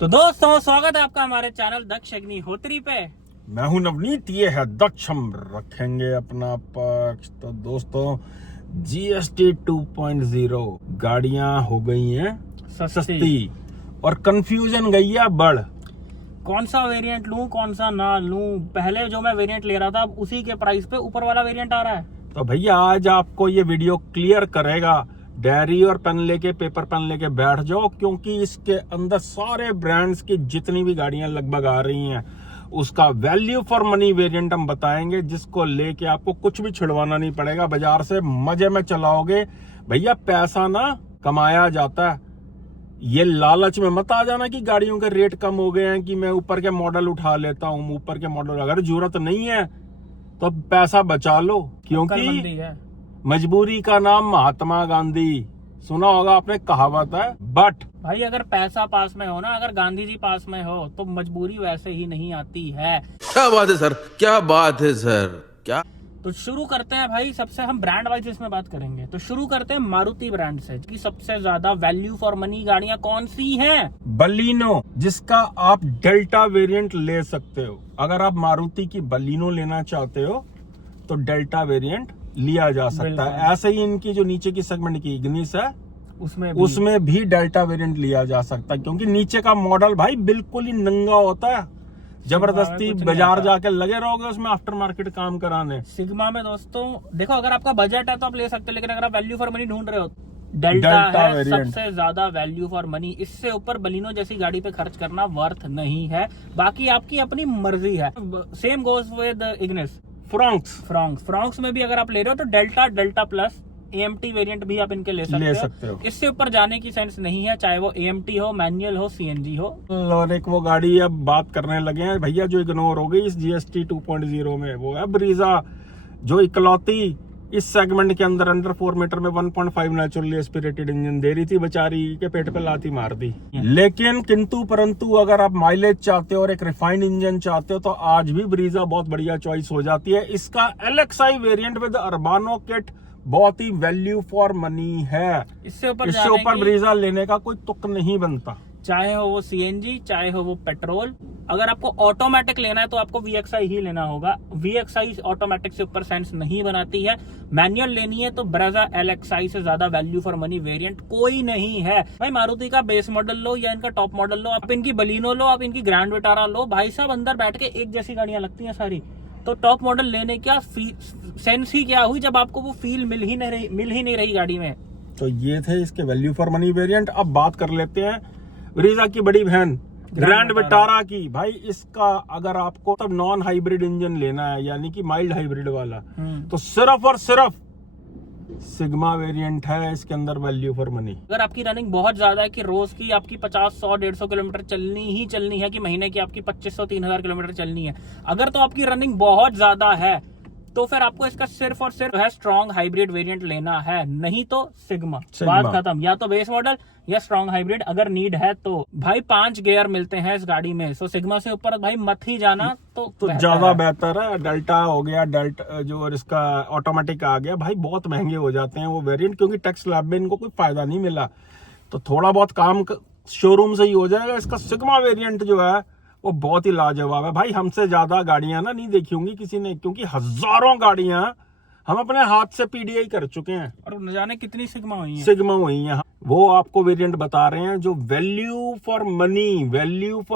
तो दोस्तों स्वागत है आपका हमारे चैनल दक्ष अग्निहोत्री पे। मैं हूं नवनीत, ये है दक्ष। हम रखेंगे अपना पक्ष। तो दोस्तों GST 2.0 गाड़ियां हो गई हैं सस्ती और कंफ्यूजन गई है बढ़। कौन सा वेरिएंट लूं कौन सा ना लूं। पहले जो मैं वेरिएंट ले रहा था अब उसी के प्राइस पे ऊपर वाला वेरिएंट आ रहा है। तो भैया आज आपको ये वीडियो क्लियर करेगा। डायरी और पेन लेके पेपर पेन लेके बैठ जाओ, क्योंकि इसके अंदर सारे ब्रांड्स की जितनी भी गाड़ियां लगभग आ रही हैं उसका वैल्यू फॉर मनी वेरिएंट हम बताएंगे, जिसको लेके आपको कुछ भी छिड़वाना नहीं पड़ेगा। बाजार से मजे में चलाओगे। भैया पैसा ना कमाया जाता है, ये लालच में मत आ जाना कि गाड़ियों के रेट कम हो गए हैं कि मैं ऊपर के मॉडल उठा लेता हूँ। ऊपर के मॉडल अगर जरूरत नहीं है तो पैसा बचा लो, क्योंकि मजबूरी का नाम महात्मा गांधी। सुना होगा आपने, कहावत है। बट भाई अगर पैसा पास में हो ना, अगर गांधी जी पास में हो तो मजबूरी वैसे ही नहीं आती है। क्या बात है सर, क्या बात है सर, क्या। तो शुरू करते हैं भाई। सबसे हम ब्रांड वाइज इसमें बात करेंगे तो शुरू करते हैं मारुति ब्रांड से कि सबसे ज्यादा वैल्यू फॉर मनी गाड़ियां कौन सी हैं। बलिनो, जिसका आप डेल्टा वेरिएंट ले सकते हो। अगर आप मारुति की बलिनो लेना चाहते हो तो डेल्टा वेरिएंट लिया जा सकता है। ऐसे ही इनकी जो नीचे की सेगमेंट की इग्निस है उसमें भी डेल्टा वेरिएंट लिया जा सकता है, क्योंकि नीचे का मॉडल भाई बिल्कुल ही नंगा होता है। जबरदस्ती बाजार जाके लगे रहोगे उसमें आफ्टर मार्केट काम कराने। सिग्मा में दोस्तों देखो, अगर आपका बजट है तो आप ले सकते हो, लेकिन अगर आप वैल्यू फॉर मनी ढूंढ रहे हो डेल्टा है सबसे ज्यादा वैल्यू फॉर मनी। इससे ऊपर बलिनो जैसी गाड़ी पे खर्च करना वर्थ नहीं है। बाकी आपकी अपनी मर्जी है। Same goes with Ignis. Fronx में भी अगर आप ले रहे हो तो डेल्टा प्लस AMT वेरिएंट भी आप इनके ले सकते हो। इससे ऊपर जाने की सेंस नहीं है, चाहे वो AMT हो, मैनुअल हो, CNG हो। और एक वो गाड़ी अब बात करने लगे हैं भैया जो इग्नोर हो गई इस GST 2.0 में, वो है ब्रीजा, जो इकलौती इस सेगमेंट के अंदर अंडर 4 मीटर में 1.5 नेचुरली एस्पिरेटेड इंजन दे रही थी। बेचारी के पेट पे लाती मार दी। लेकिन किंतु परंतु अगर आप माइलेज चाहते हो और एक रिफाइंड इंजन चाहते हो तो आज भी ब्रीजा बहुत बढ़िया चॉइस हो जाती है। इसका LXI वेरिएंट विद अर्बानो किट बहुत ही वैल्यू फॉर मनी है। इससे ऊपर ब्रीजा लेने का कोई तुक नहीं बनता, चाहे हो वो CNG चाहे हो वो पेट्रोल। अगर आपको ऑटोमेटिक लेना है तो आपको VXI ही लेना होगा। VXI ऑटोमेटिक से ऊपर सेंस नहीं बनाती है। मैनुअल लेनी है तो ब्रेजा LXI से ज्यादा वैल्यू फॉर मनी वेरिएंट कोई नहीं है। भाई मारुति का बेस मॉडल लो या इनका टॉप मॉडल लो, आप इनकी बलिनो लो, आप इनकी ग्रैंड विटारा लो, भाई साहब अंदर बैठ के एक जैसी गाड़ियां लगती हैं सारी। तो टॉप मॉडल लेने क्या सेंस ही क्या हुई जब आपको वो फील मिल ही नहीं रही गाड़ी में। तो ये थे इसके वैल्यू फॉर मनी वेरिएंट। अब बात कर लेते हैं ब्रीजा की बड़ी बहन ग्रैंड विटारा की। भाई इसका अगर आपको तब नॉन हाइब्रिड इंजन लेना है, यानी कि माइल्ड हाइब्रिड वाला, तो सिर्फ और सिर्फ सिग्मा वेरिएंट है इसके अंदर वैल्यू फॉर मनी। अगर आपकी रनिंग बहुत ज्यादा है कि रोज की आपकी 50, 100, 150 किलोमीटर चलनी है, कि महीने की आपकी 2500, 3000 किलोमीटर चलनी है, अगर तो आपकी रनिंग बहुत ज्यादा है तो फिर आपको इसका सिर्फ और सिर्फ है स्ट्रॉन्ग हाइब्रिड वेरिएंट लेना है, नहीं तो सिग्मा। बात खत्म। या तो बेस मॉडल या स्ट्रॉन्ग हाइब्रिड अगर नीड है तो। भाई 5 गियर मिलते हैं इस गाड़ी में, सो सिग्मा से ऊपर भाई मत ही जाना तो ज्यादा बेहतर है। डेल्टा हो गया, डेल्टा जो और इसका ऑटोमेटिक आ गया, भाई बहुत महंगे हो जाते हैं वो वेरिएंट, क्योंकि टैक्स स्लैब में इनको कोई फायदा नहीं मिला। तो थोड़ा बहुत काम शोरूम से ही हो जाएगा। इसका सिग्मा वेरिएंट जो है वो बहुत ही लाजवाब है। भाई हमसे ज्यादा गाड़ियां ना नहीं देखी होंगी किसी ने, क्योंकि हजारों गाड़ियां हम अपने हाथ से PDI कर चुके हैं और न जाने कितनी सिग्मा हुई हैं। वो आपको वेरिएंट बता रहे हैं जो वैल्यू फॉर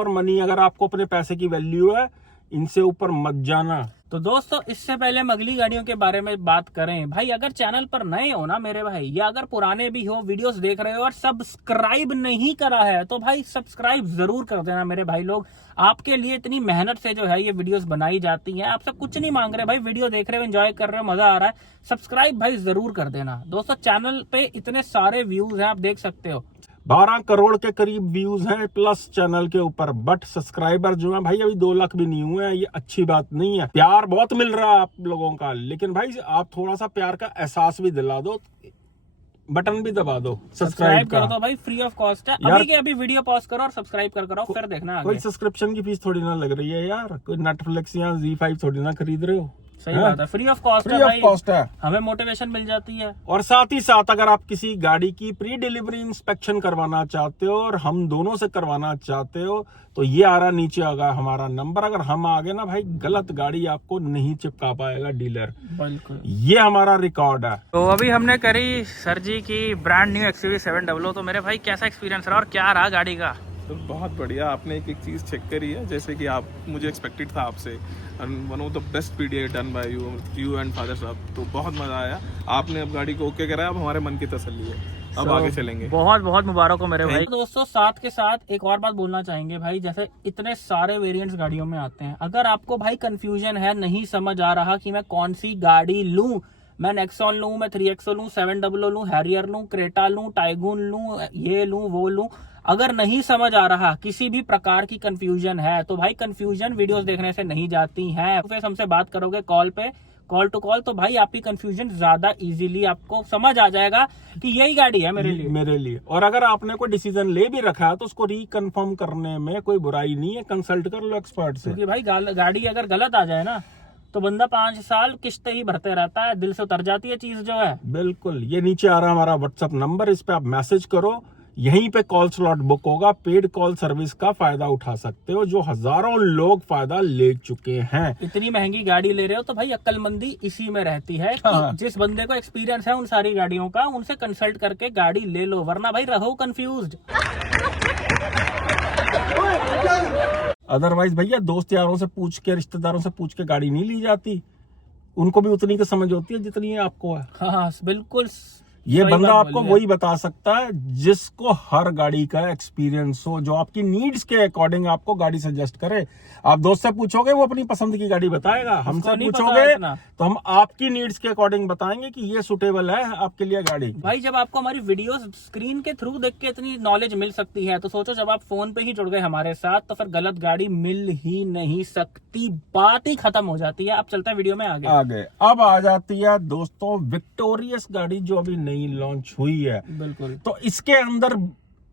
मनी। अगर आपको अपने पैसे की वैल्यू है, इनसे ऊपर मत जाना। तो दोस्तों इससे पहले हम अगली गाड़ियों के बारे में बात करें, भाई अगर चैनल पर नए हो ना मेरे भाई, या अगर पुराने भी हो वीडियोस देख रहे हो और सब्सक्राइब नहीं करा है तो भाई सब्सक्राइब जरूर कर देना मेरे भाई लोग। आपके लिए इतनी मेहनत से जो है ये वीडियोस बनाई जाती हैं। आपसे कुछ नहीं मांग रहे भाई, वीडियो देख रहे हो, एंजॉय कर रहे हो, मजा आ रहा है, सब्सक्राइब भाई जरूर कर देना। दोस्तों चैनल पे इतने सारे व्यूज हैं, आप देख सकते हो 12 करोड़ के करीब व्यूज हैं प्लस चैनल के ऊपर। बट सब्सक्राइबर जो है भाई अभी 2 लाख भी नहीं हुए हैं। ये अच्छी बात नहीं है। प्यार बहुत मिल रहा है आप लोगों का, लेकिन भाई आप थोड़ा सा प्यार का एहसास भी दिला दो, बटन भी दबा दो सब्सक्राइब कर दो भाई, फ्री ऑफ कॉस्ट है। अभी के अभी वीडियो पॉज करो और सब्सक्राइब करो, फिर देखना आगे। कोई सब्सक्रिप्शन की फीस थोड़ी ना लग रही है यार, कोई नेटफ्लिक्स या Z5 थोड़ी ना खरीद रहे हो। सही बात है, फ्री ऑफ कॉस्ट फ्री है ऑफ भाई, कॉस्ट है। हमें मोटिवेशन मिल जाती है। और साथ ही साथ अगर आप किसी गाड़ी की प्री डिलीवरी इंस्पेक्शन करवाना चाहते हो और हम दोनों से करवाना चाहते हो तो ये आ रहा नीचे आगा हमारा नंबर, अगर हम आगे ना भाई गलत गाड़ी आपको नहीं चिपका पाएगा डीलर, बिल्कुल, ये हमारा रिकॉर्ड है। तो अभी हमने करी सर जी की ब्रांड न्यू XUV 700। तो मेरे भाई कैसा एक्सपीरियंस रहा और क्या रहा गाड़ी का? तो बहुत बढ़िया, आपने एक एक चीज़ चेक करी है जैसे कि आप मुझे एक्सपेक्टेड था आपसे, and one of the best PDI done by you and father साहब। तो बहुत मज़ा आया, आपने अब गाड़ी को ओके कराया, अब हमारे मन की तसल्ली है, अब आगे चलेंगे। बहुत बहुत मुबारक हो मेरे भाई। दोस्तों साथ के साथ एक और बात बोलना चाहेंगे भाई, जैसे इतने सारे वेरिएंट्स गाड़ियों में आते हैं, अगर आपको भाई कंफ्यूजन है, नहीं समझ आ रहा कि मैं कौन सी गाड़ी लूं, मैं नेक्सॉन लूं, मैं 3XO लूं, 700 लूं, हैरियर लूं, क्रेटा लूं, टाइगून लूं, ये लूं, वो लूं, अगर नहीं समझ आ रहा, किसी भी प्रकार की कंफ्यूजन है, तो भाई कंफ्यूजन वीडियोस देखने से नहीं जाती है। फिर हमसे बात करोगे कॉल पे, कॉल टू कॉल, तो भाई आपकी कंफ्यूजन ज्यादा इजीली आपको समझ आ जाएगा कि यही गाड़ी है मेरे लिए। और अगर आपने कोई डिसीजन ले भी रखा है तो उसको रिकन्फर्म करने में कोई बुराई नहीं है, कंसल्ट कर लो एक्सपर्ट से। क्योंकि भाई गाड़ी अगर गलत आ जाए ना तो बंदा 5 साल किश्त ही भरते रहता है, दिल से उतर जाती है चीज जो है। बिल्कुल, ये नीचे आ रहा है हमारा व्हाट्सएप नंबर, इस पे आप मैसेज करो, यहीं पे कॉल स्लॉट बुक होगा। पेड कॉल सर्विस का फायदा उठा सकते हो, जो हजारों लोग फायदा ले चुके हैं। इतनी महंगी गाड़ी ले रहे हो तो भाई अक्लमंदी इसी में रहती है कि हाँ। जिस बंदे को एक्सपीरियंस है उन सारी गाड़ियों का, उनसे कंसल्ट करके गाड़ी ले लो, वरना भाई रहो कंफ्यूज्ड। अदरवाइज भैया दोस्त यारों से पूछ के, रिश्तेदारों से पूछ के गाड़ी नहीं ली जाती, उनको भी उतनी की समझ होती है जितनी आपको है। हाँ बिल्कुल, ये सही बंदा बात आपको बोली वही बता सकता है जिसको हर गाड़ी का एक्सपीरियंस हो, जो आपकी नीड्स के अकॉर्डिंग आपको गाड़ी सजेस्ट करे। आप दोस्त से पूछोगे वो अपनी पसंद की गाड़ी बताएगा, हमसे नहीं पता पूछोगे इतना। तो हम आपकी नीड्स के अकॉर्डिंग बताएंगे कि ये सुटेबल है आपके लिए गाड़ी। भाई जब आपको हमारी वीडियोस स्क्रीन के थ्रू देख के इतनी नॉलेज मिल सकती है, तो सोचो जब आप फोन पे ही जुड़ गए हमारे साथ, तो फिर गलत गाड़ी मिल ही नहीं सकती, बात ही खत्म हो जाती है। अब चलते हैं वीडियो में आगे। अब आ जाती है दोस्तों विक्टोरियस गाड़ी, जो अभी नई लॉन्च हुई है। बिल्कुल तो इसके अंदर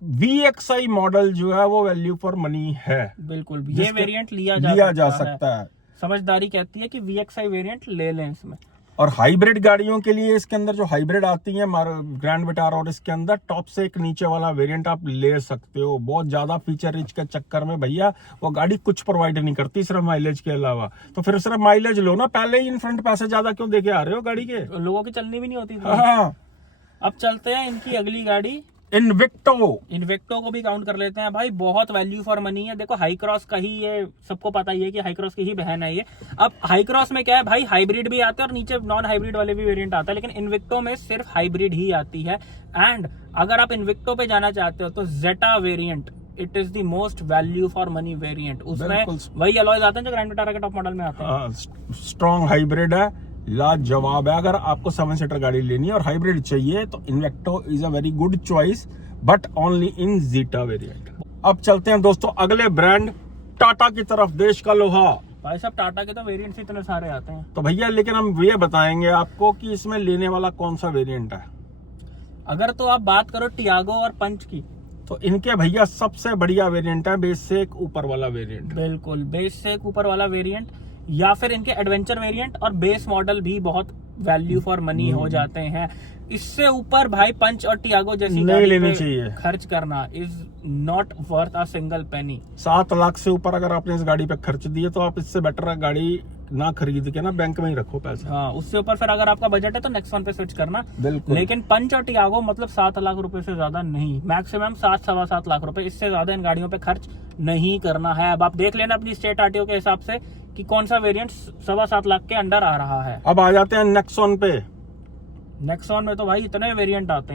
VXI मॉडल जो है वो वैल्यू फॉर मनी है, बिल्कुल, ये जिसके वेरिएंट लिया जा सकता है। समझदारी कहती है कि VXI वेरिएंट ले लें इसमें। और हाइब्रिड गाड़ियों के लिए इसके अंदर जो हाइब्रिड आती है ग्रैंड विटारा, और इसके अंदर टॉप से एक नीचे वाला वेरिएंट आप ले सकते हो। बहुत ज्यादा फीचर रिच के चक्कर में भैया वो गाड़ी कुछ प्रोवाइड नहीं करती सिर्फ माइलेज के अलावा, तो फिर सिर्फ माइलेज लो ना, पहले ही इन फ्रंट पैसे ज्यादा क्यों देके आ रहे हो गाड़ी के। लोगों की चलनी भी नहीं होती थी। हाँ। अब चलते हैं इनकी अगली गाड़ी इन्विक्टो को भी काउंट कर लेते हैं भाई, बहुत वैल्यू फॉर मनी है। देखो हाई क्रॉस का ही, ये सबको पता ही है कि हाई क्रॉस की ही बहन है ये। अब हाई क्रॉस में क्या है भाई, हाइब्रिड भी आते हैं और नीचे नॉन हाइब्रिड वाले भी वेरिएंट आता है, लेकिन इन्विक्टो में सिर्फ हाइब्रिड ही आती है। एंड अगर आप इन्विक्टो पे जाना चाहते हो तो Zeta variant, it is the most value for money variant. उसमें वही अलॉयज आते हैं जो ग्रैंड विटारा के टॉप मॉडल में आते हैं। स्ट्रॉन्ग हाइब्रिड है, लाजवाब है। अगर आपको 7 सीटर गाड़ी लेनी है और हाइब्रिड चाहिए तो Invicto is a very good choice, but only in Zeta variant. अब चलते हैं दोस्तों अगले ब्रांड टाटा की तरफ, देश का लोहा। भाई साहब टाटा के तो वेरिएंट्स इतने सारे आते हैं तो भैया लेकिन हम ये बताएंगे आपको कि इसमें लेने वाला कौन सा वेरिएंट है। अगर तो आप बात करो टियागो और पंच की, तो इनके भैया सबसे बढ़िया वेरिएंट है बेस से एक ऊपर वाला वेरिएंट। बिल्कुल, बेस से एक ऊपर वाला वेरिएंट, या फिर इनके एडवेंचर वेरिएंट और बेस मॉडल भी बहुत वैल्यू फॉर मनी हो जाते हैं। इससे ऊपर भाई पंच और टियागो जैसी नहीं लेनी चाहिए, खर्च करना is not worth a single penny. 7 lakh से ऊपर अगर आपने इस गाड़ी पे खर्च दिए तो आप इससे बेटर गाड़ी ना खरीद के ना बैंक में ही रखो पैसे। हाँ, उससे ऊपर फिर अगर आपका बजट है तो नेक्सॉन पे स्विच करना। बिल्कुल। लेकिन पंच और टियागो मतलब 7 लाख रुपए से ज्यादा नहीं, मैक्सिमम 7-7.25 लाख रुपए, इससे ज्यादा इन गाड़ियों पे खर्च नहीं करना है। अब आप देख लेना अपनी स्टेट आरटीओ के हिसाब से कि कौन सा वेरिएंट 7.25 लाख के अंडर आ रहा है। अब आ जाते हैं नेक्सॉन पे। नेक्सॉन में तो भाई इतने वेरिएंट आते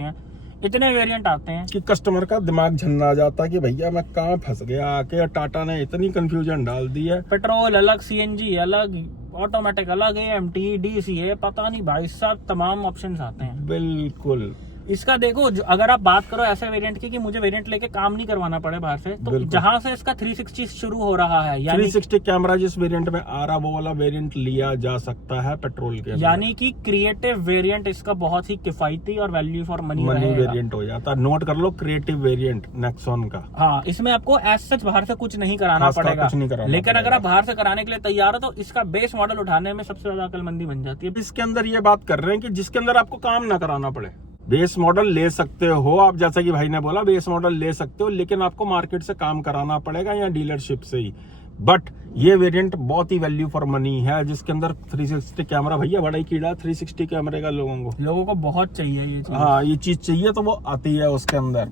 हैं कि कस्टमर का दिमाग झन्ना जाता है कि भैया मैं कहाँ फंस गया आके। टाटा ने इतनी कंफ्यूजन डाल दी है, पेट्रोल अलग, सीएनजी अलग, ऑटोमेटिक अलग, AMT, DCA, पता नहीं भाई साहब तमाम ऑप्शंस आते हैं। बिल्कुल। इसका देखो अगर आप बात करो ऐसे वेरिएंट की कि मुझे वेरिएंट लेके काम नहीं करवाना पड़े बाहर से, तो बिल्कुल। जहां से इसका 360 शुरू हो रहा है, यानी 360 कैमरा जिस वेरिएंट में आ रहा वो वाला वेरिएंट लिया जा सकता है पेट्रोल के अंदर। यानी कि क्रिएटिव वेरिएंट इसका बहुत ही किफायती और वैल्यू फॉर मनी वेरिएंट हो जाता है। नोट कर लो, क्रिएटिव वेरिएंट नेक्सॉन का। हाँ, इसमें आपको एज सच बाहर से कुछ नहीं कराना खासकर पड़ेगा, कुछ नहीं कराना लेकिन अगर पड़ेगा। आप बाहर से कराने के लिए तैयार हो तो इसका बेस मॉडल उठाने में सबसे ज्यादा अकलमंदी बन जाती है। इसके अंदर ये बात कर रहे हैं कि जिसके अंदर आपको काम ना कराना पड़े। बेस मॉडल ले सकते हो आप, जैसा कि भाई ने बोला बेस मॉडल ले सकते हो, लेकिन आपको मार्केट से काम कराना पड़ेगा या डीलरशिप से ही। बट ये वेरिएंट बहुत ही वैल्यू फॉर मनी है, जिसके अंदर 360 कैमरा, भैया बड़ा ही कीड़ा 360 कैमरे का लोगों को बहुत चाहिए ये चीज। हाँ, ये चीज चाहिए तो वो आती है उसके अंदर।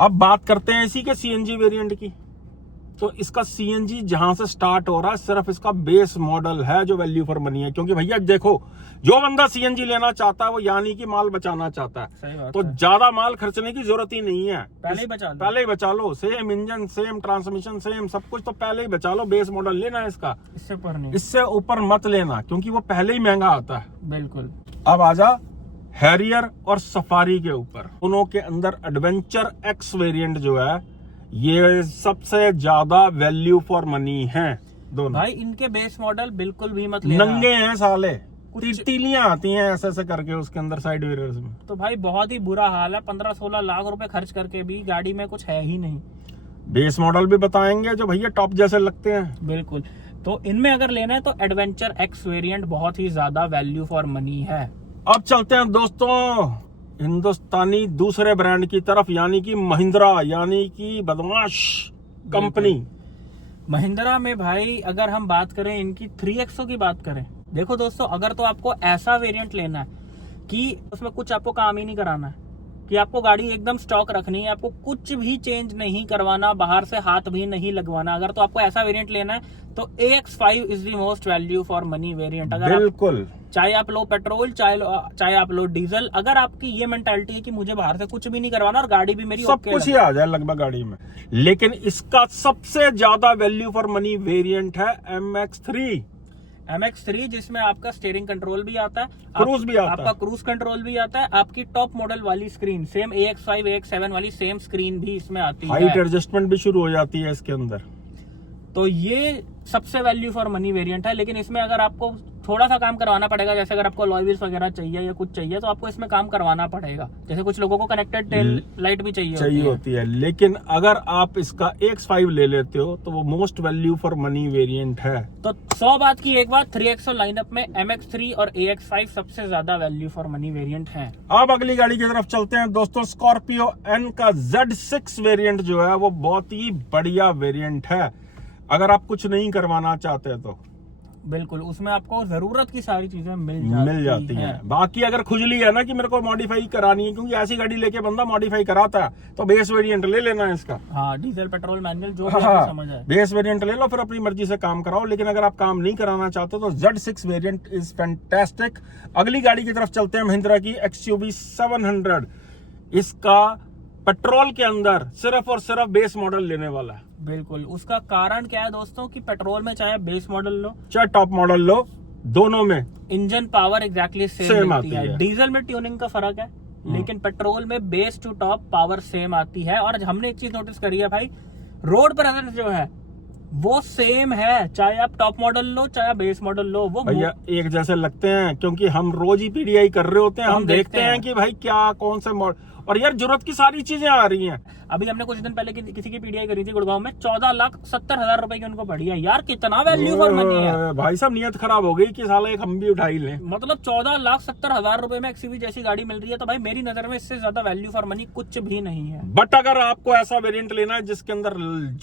अब बात करते हैं इसी के सीएनजी वेरिएंट की। तो इसका सीएनजी जहां से स्टार्ट हो रहा है, सिर्फ इसका बेस मॉडल है जो वैल्यू फॉर मनी है। क्योंकि भैया देखो, जो बंदा सीएनजी लेना चाहता है वो यानी कि माल बचाना चाहता है, सही बात तो है। ज्यादा माल खर्चने की जरूरत ही नहीं है। पहले ही बचा लो। पहले ही बचा लो, same engine, same transmission, same सब कुछ, तो पहले ही बचा लो। बेस मॉडल लेना है इसका, इससे ऊपर नहीं। इससे ऊपर मत लेना, क्योंकि वो पहले ही महंगा आता है। बिल्कुल। अब आजा हैरियर और सफारी के ऊपर। दोनों के अंदर एडवेंचर एक्स वेरिएंट जो है, ये सबसे ज्यादा वैल्यू फॉर मनी है दोनों। भाई इनके बेस मॉडल बिल्कुल भी मत लेना। नंगे हैं साले, कुछ- तीलियां आती हैं ऐसे ऐसे करके उसके अंदर साइड मिरर्स में। तो भाई बहुत ही बुरा हाल है, 15-16 लाख रुपए खर्च करके भी गाड़ी में कुछ है ही नहीं। बेस मॉडल भी बताएंगे जो भैया टॉप जैसे लगते हैं। बिल्कुल। तो इनमें अगर लेना है तो एडवेंचर एक्स वेरिएंट बहुत ही ज्यादा वैल्यू फॉर मनी है। अब चलते हैं दोस्तों हिंदुस्तानी दूसरे ब्रांड की तरफ, यानी कि महिंद्रा, यानी कि बदमाश कंपनी। महिंद्रा में भाई अगर हम बात करें इनकी 3XO की बात करें, देखो दोस्तों, अगर तो आपको ऐसा वेरिएंट लेना है कि उसमें कुछ आपको काम ही नहीं कराना है, कि आपको गाड़ी एकदम स्टॉक रखनी है, आपको कुछ भी चेंज नहीं करवाना, बाहर से हाथ भी नहीं लगवाना, अगर तो आपको ऐसा वेरिएंट लेना है तो AX5 is the most value for money variant. अगर बिल्कुल, चाहे आप लो पेट्रोल, चाहे आप लो डीजल, अगर आपकी ये मेंटालिटी है कि मुझे बाहर से कुछ भी नहीं करवाना और गाड़ी भी मेरी सब ओके कुछ ही आ जाए लगभग गाड़ी में। लेकिन इसका सबसे ज्यादा वैल्यू फॉर मनी वेरिएंट है MX3, जिसमें आपका स्टीयरिंग कंट्रोल भी आता है, क्रूज भी आता आपका है। क्रूज कंट्रोल भी आता है, आपकी टॉप मॉडल वाली स्क्रीन सेम AX5 AX7 वाली सेम स्क्रीन भी इसमें आती हाइट है। एडजस्टमेंट भी शुरू हो जाती है इसके अंदर। तो ये सबसे वैल्यू फॉर मनी वेरिएंट है। लेकिन इसमें अगर आपको थोड़ा सा काम करवाना पड़ेगा, जैसे अगर आपको अलॉय व्हील्स वगैरह चाहिए या कुछ चाहिए तो आपको इसमें काम करवाना पड़ेगा। जैसे कुछ लोगों को कनेक्टेड टेल लाइट भी चाहिए होती है। लेकिन अगर आप इसका AX5 ले लेते हो तो वो most value for money variant है। तो 100 बात की एक बात, 3XO लाइनअप में MX3 और AX5 सबसे ज्यादा वैल्यू फॉर मनी वेरिएंट है। अब अगली गाड़ी की तरफ चलते हैं दोस्तों। स्कॉर्पियो N का Z6 वेरिएंट जो है वो बहुत ही बढ़िया वेरिएंट है, अगर आप कुछ नहीं करवाना चाहते तो। बिल्कुल, उसमें आपको जरूरत की सारी चीजें मिल जाती हैं। बाकी अगर खुजली है ना कि मेरे को मॉडिफाई करानी है, क्योंकि ऐसी गाड़ी लेके बंदा मॉडिफाई कराता है, तो बेस वेरिएंट ले लेना है इसका। हाँ, डीजल पेट्रोल मैनुअल जो भी आपको समझ आए, बेस वेरिएंट ले लो, फिर अपनी मर्जी से काम कराओ। लेकिन अगर आप काम नहीं कराना चाहते तो Z6 वेरिएंट इज फैंटास्टिक। अगली गाड़ी की तरफ चलते हैं, महिंद्रा की XUV 700। इसका पेट्रोल के अंदर सिर्फ और सिर्फ बेस मॉडल लेने वाला है। बिल्कुल। उसका कारण क्या है दोस्तों कि पेट्रोल में चाहे बेस मॉडल लो चाहे टॉप मॉडल लो, दोनों में engine power exactly same Same आती आती है। है। डीजल में ट्यूनिंग का फर्क है, लेकिन पेट्रोल में base to top power same आती है। और हमने एक चीज नोटिस करी है भाई, रोड प्रेजेंस जो है वो सेम है, चाहे आप टॉप मॉडल लो चाहे आप बेस मॉडल लो, वो भैया एक जैसे लगते हैं, क्योंकि हम रोज ही PDI कर रहे होते हैं। हम देखते हैं कि भाई क्या कौन से मॉडल, और यार जरूरत की सारी चीजें आ रही हैं। अभी हमने कुछ दिन पहले किसी की PDI करी थी गुड़गांव में, 14,70,000 रुपए की उनको पड़ी है। यार कितना वैल्यू फॉर मनी है। भाई साहब नियत खराब हो गई कि साला एक हम भी उठा ही लें। मतलब 14,70,000 रुपए में XUV जैसी गाड़ी मिल रही है, तो भाई मेरी नजर में इससे ज्यादा वैल्यू फॉर मनी कुछ भी नहीं है। बट अगर आपको ऐसा वेरिएंट लेना है जिसके अंदर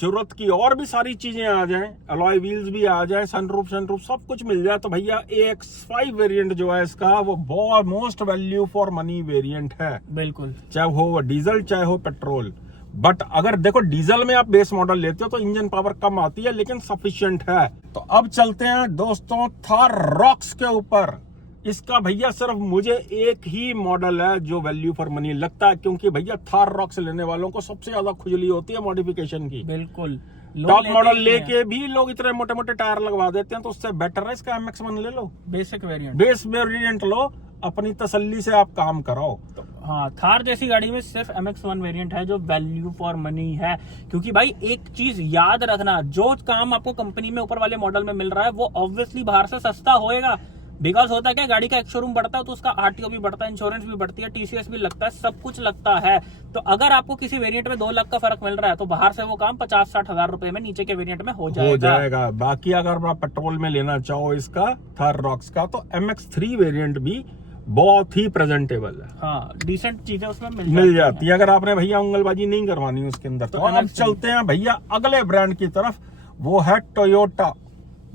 जरूरत की और भी सारी चीजें आ जाएं, अलॉय व्हील्स भी आ जाएं, सनरूफ सब कुछ मिल जाए, तो भैया AX5 वेरिएंट जो है इसका वो बहुत most value for money variant है। बिल्कुल। चाहे हो डीजल चाहे हो पेट्रोल। बट अगर देखो डीजल में आप बेस मॉडल लेते हो तो इंजन पावर कम आती है, लेकिन सफिशिएंट है। तो अब चलते हैं दोस्तों थार रॉक्स के ऊपर। इसका भैया सिर्फ मुझे एक ही मॉडल है जो वैल्यू फॉर मनी लगता है, क्योंकि भैया थार रॉक्स लेने वालों को सबसे ज्यादा खुजली होती है मॉडिफिकेशन की। बिल्कुल। टॉप मॉडल लेके भी लोग इतने मोटे मोटे टायर लगवा देते हैं, तो उससे बेटर है इसका MX1 ले लो, बेसिक वेरिएंट। बेस वेरिएंट लो, अपनी तसल्ली से आप काम कराओ। हाँ, थार जैसी गाड़ी में सिर्फ MX-1 वेरिएंट है जो वैल्यू फॉर मनी है, क्योंकि भाई एक चीज याद रखना, जो काम आपको कंपनी में ऊपर वाले मॉडल में मिल रहा है वो ऑब्वियसली बाहर से सस्ता होएगा। बिकॉज होता है क्या, गाड़ी का एक शोरूम बढ़ता है तो उसका RTO भी बढ़ता है, इंश्योरेंस भी बढ़ती है, TCS भी लगता है, सब कुछ लगता है। तो अगर आपको किसी वेरिएंट में 2 लाख का फर्क मिल रहा है तो बाहर से वो काम 50-60 हजार रुपए में नीचे के वेरिएंट में हो जाएगा। बाकी अगर आप पेट्रोल में लेना चाहो इसका थार रॉक्स का, तो MX-3 वेरिएंट भी बहुत ही प्रेजेंटेबल है। हाँ, डिसेंट चीजें उसमें मिल जाती है। अगर आपने भैया उंगलबाजी नहीं करवानी उसके अंदर तो अब चलते हैं भैया अगले ब्रांड की तरफ, वो है टोयोटा।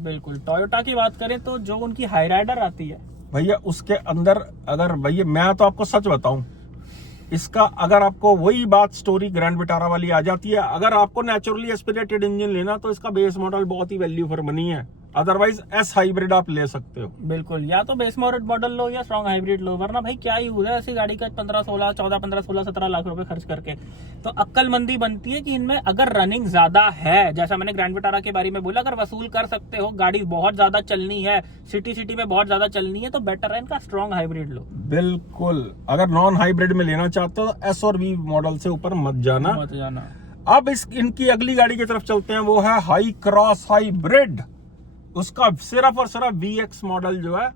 बिल्कुल, टोयोटा की बात करें तो जो उनकी हाई राइडर आती है भैया, उसके अंदर अगर भैया मैं तो आपको सच बताऊं, इसका अगर आपको वही बात स्टोरी ग्रैंड विटारा वाली आ जाती है, अगर आपको नेचुरली एस्पिरेटेड इंजन लेना तो इसका बेस मॉडल बहुत ही वैल्यू फॉर मनी है। अदरवाइज एस हाइब्रिड आप ले सकते हो। बिल्कुल, या तो बेस मॉडल लो या स्ट्रॉन्ग हाइब्रिड लो, वरना भाई क्या यूज है ऐसी गाड़ी का 15-16 लाख रुपए खर्च करके। तो अक्लमंदी बनती है कि इनमें अगर रनिंग ज्यादा है, जैसा मैंने ग्रैंड विटारा के बारे में बोला, अगर वसूल कर सकते हो, गाड़ी बहुत ज्यादा चलनी है, सिटी में बहुत ज्यादा चलनी है, तो बेटर है इनका स्ट्रॉन्ग हाइब्रिड लो। बिल्कुल, अगर नॉन हाइब्रिड में लेना चाहते हो तो एस और वी मॉडल से ऊपर मत जाना। अब इनकी अगली गाड़ी की तरफ चलते हैं, वो है हाई क्रॉस हाइब्रिड। उसका सिर्फ और सिर्फ VX मॉडल जो है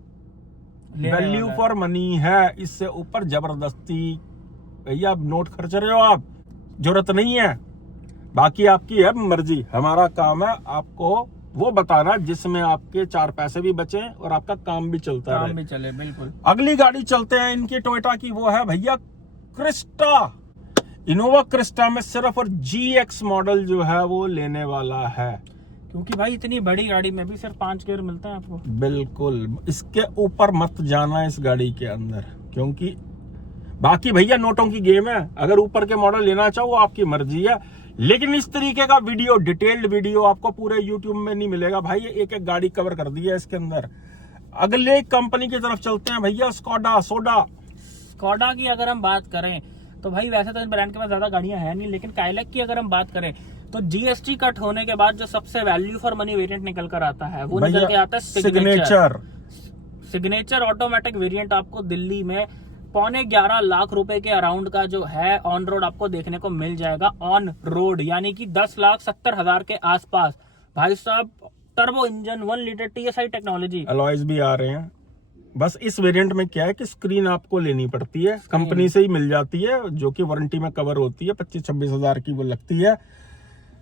वैल्यू फॉर मनी है। इससे ऊपर जबरदस्ती भैया नोट खर्च रहे हो आप, जरूरत नहीं है। बाकी आपकी है मर्जी, हमारा काम है आपको वो बताना जिसमें आपके 4 पैसे भी बचे और आपका काम भी चलता रहे। भी चले। बिल्कुल, अगली गाड़ी चलते हैं इनकी टोयोटा की, वो है भैया क्रिस्टा। इनोवा क्रिस्टा में सिर्फ और GX मॉडल जो है वो लेने वाला है, क्योंकि भाई इतनी बड़ी गाड़ी में भी सिर्फ 5 गियर मिलते हैं आपको। बिल्कुल, इसके ऊपर मत जाना इस गाड़ी के अंदर, क्योंकि बाकी भैया नोटों की गेम है। अगर ऊपर के मॉडल लेना चाहो आपकी मर्जी है, लेकिन इस तरीके का वीडियो, डिटेल्ड वीडियो आपको पूरे YouTube में नहीं मिलेगा भाई। एक एक गाड़ी कवर कर दी है इसके अंदर। अगले कंपनी की तरफ चलते हैं भैया, स्कोडा की अगर हम बात करें तो भाई वैसे तो इस ब्रांड के पास ज्यादा गाड़ियां हैं नहीं, लेकिन काइलैक की अगर हम बात करें तो GST कट होने के बाद जो सबसे वैल्यू फॉर मनी वेरिएंट निकल कर आता है वो निकल के आता है सिग्नेचर ऑटोमेटिक वेरिएंट। आपको दिल्ली में 11.25 लाख रुपए के अराउंड का जो है ऑन रोड आपको देखने को मिल जाएगा। ऑन रोड यानी कि 10,70,000 के आसपास। भाई साहब, turbo engine, 1 litre TSI technology, alloys भी आ रहे हैं। बस इस वेरिएंट में क्या है कि स्क्रीन आपको लेनी पड़ती है, कंपनी से ही मिल जाती है, जो कि वारंटी में कवर होती है। 25-26 हजार की वो लगती है,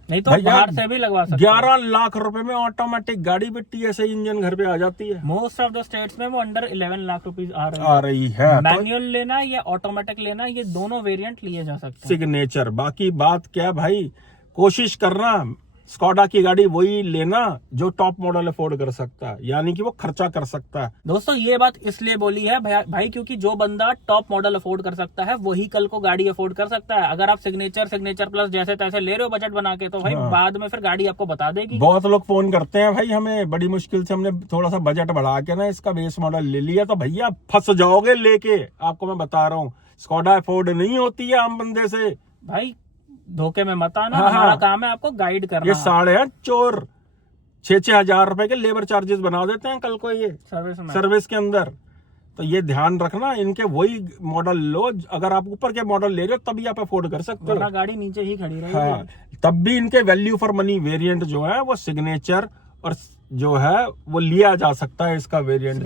नहीं तो बाहर से भी लगवा सकते। 11 लाख रुपए में ऑटोमेटिक गाड़ी भी TSI इंजन घर पे आ जाती है। मोस्ट ऑफ द स्टेट्स में वो अंडर 11 लाख रुपीज आ रही है। मैनुअल लेना या ऑटोमेटिक लेना, ये दोनों वेरिएंट लिए जा सकते हैं। सिग्नेचर, बाकी बात क्या भाई, कोशिश करना स्कोडा की गाड़ी वही लेना जो टॉप मॉडल अफोर्ड कर सकता है, यानी कि वो खर्चा कर सकता है। दोस्तों ये बात इसलिए बोली है भाई क्योंकि जो बंदा टॉप मॉडल अफोर्ड कर सकता है वही कल को गाड़ी अफोर्ड कर सकता है। अगर आप सिग्नेचर प्लस जैसे तैसे ले रहे हो बजट बना के, तो भाई बाद में फिर गाड़ी आपको बता देगी। बहुत लोग फोन करते हैं भाई हमें, बड़ी मुश्किल से हमने थोड़ा सा बजट बढ़ा के ना इसका बेस मॉडल ले लिया, तो भैया फंस जाओगे लेके। आपको मैं बता रहा हूँ, स्कोडा अफोर्ड नहीं होती है आम बंदे से। भाई धोखे में मत आना। हमारा काम है आपको गाइड करना। ये साढ़े हैं चोर, 6-6 हजार रुपए के लेबर चार्जेस बना देते हैं कल को ये सर्विस के अंदर। तो ये ध्यान रखना, इनके वही मॉडल लो। अगर आप ऊपर के मॉडल ले रहे हो तभी आप अफोर्ड कर सकते हो, गाड़ी नीचे ही खड़ी रहेगी। हाँ, तब भी इनके वैल्यू फॉर मनी वेरिएंट जो है वो सिग्नेचर और जो है वो लिया जा सकता है। इसका वेरिएंट